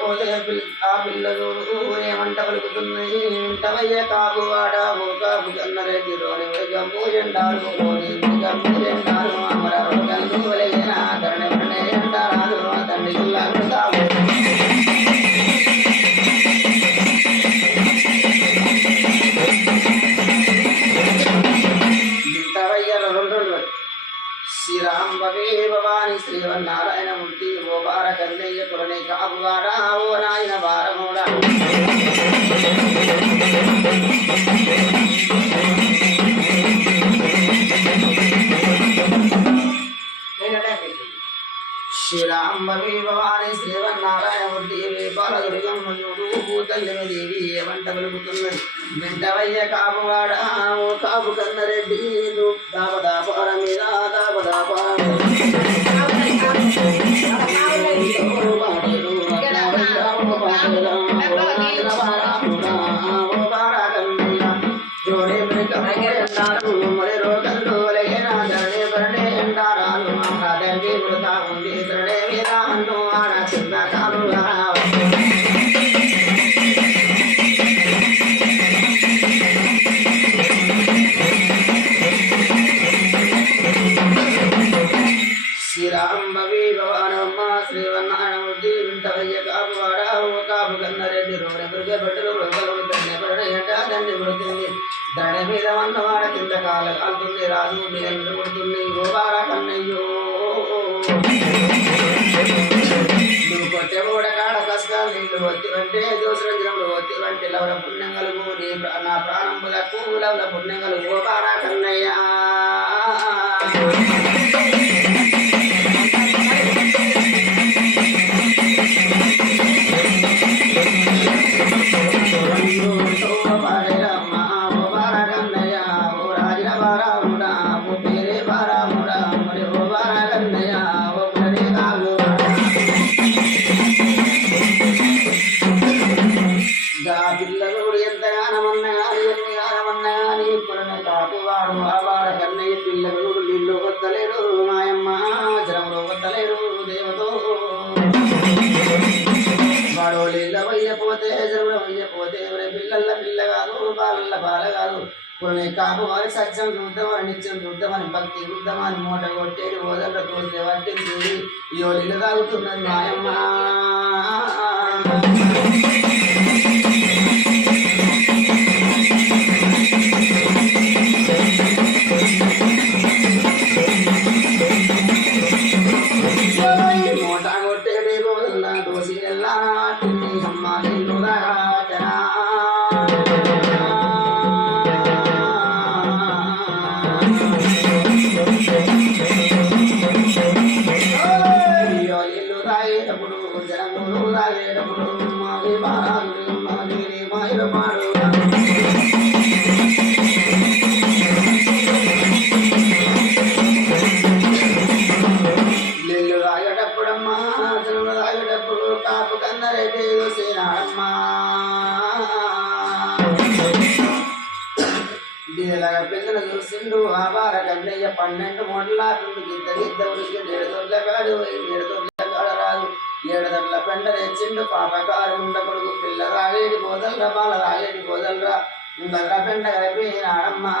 పోతే ఆ పిల్లలు ఏమంట పలుకుతుంది ఇంటవయ్య కాపువాడ ఓ కాపు కన్నరెడ్డి రోని గమ్ము ఎండారు గమ్ము ఎండారు అమర రోగలు వలైన ధరణ పడే ఎండారాలు తండ్రి తావు శ్రీరాంబవే భవాని శ్రీవన్నారాయణమూర్తి ఓ బారకన్నయ్య కులనే కాపువాడా ఓ నాయన బారమూడా శ్రీరాంబవే భవాని శ్రీవన్నారాయణమూర్తి బాలదుర్గమ్మూరు భూతల్లిమి దేవి ఏమంట వెలుగుతున్నది వెంటవయ్య కాపువాడా ఓ కాపు కన్నరెడ్డి దాపదాపార మీద దాపదాపార మరి రోగంలో వలగేనా ధరణి భరణే ఎండారాలు తండ్రి వృధా ఉంది ధరణే వీరాను ఆడ చిన్న కాలు శ్రీరాంబవి భవానమ్మ శ్రీవన్నారాయణమూర్తి వింటవయ్య కాపువాడ ఓ కాపు కన్నరెడ్డి రోడ దుర్గ బట్టలు రొగలు దండ పడ ఎంట దండి కొడుతుంది దండ మీద వన్నవాడ కింద కాల కాలుతుంది రాజు మీద కొడుతుంది గోబార కన్నయ్యో నువ్వు కొట్టే ఓడ కాడ కష్టాలు నీళ్ళు ఒత్తి అంటే దోసరంజనములు ఒత్తి వంటి లవల పుణ్యం కలుగు నీ నా ప్రాణంబులకు లవల పుణ్యం కలుగు గోబార కన్నయ్య పిల్లలు ఎంతగానమన్నా ఎన్ని గానమన్నా కానీ ఇప్పుడు కాపువాడు ఆవాడ కన్నయ్య పిల్లలు నీళ్ళు వద్దలేడు మాయమ్మ జనంలో వద్దలేడు దేవతో వాడు నీళ్ళ వయ్యపోతే జనంలో వయ్యపోతే పిల్లల పిల్ల కాదు బాలల్ల బాల కాదు కొన్ని కాపు వారి సత్యం చూద్దామని నిత్యం చూద్దామని భక్తి చూద్దామని మూట కొట్టేది ఓదల తోసి పట్టింది ఇయో నీళ్ళు తాగుతున్నది మాయమ్మ మూట కొట్టేది రోజుల దోసి ఎలా అమ్మ నీళ్ళు తాగటనా తాగేటప్పుడు జనములు తాగేటప్పుడు మాది బారాలు మాది మాయలు పాడు నీళ్ళు తాగేటప్పుడమ్మా జనములు తాగేటప్పుడు కాపు కన్నరెడ్డి చూసినాడమ్మా దీనిలాగా పిల్లలు చూసిండు ఆ బార కన్నయ్య 12 మూటల పిండికి ఇద్దరికి 7 దొడ్ల కాడు 7 దొడ్ల కాడ రాదు 7 దొడ్ల పెండ తెచ్చిండు పాపకారు ఉండ కొడుకు పిల్ల రాగేటి పోదలరా బాల రాగేటి పోదలరా పెండ కలిపి ఆడమ్మా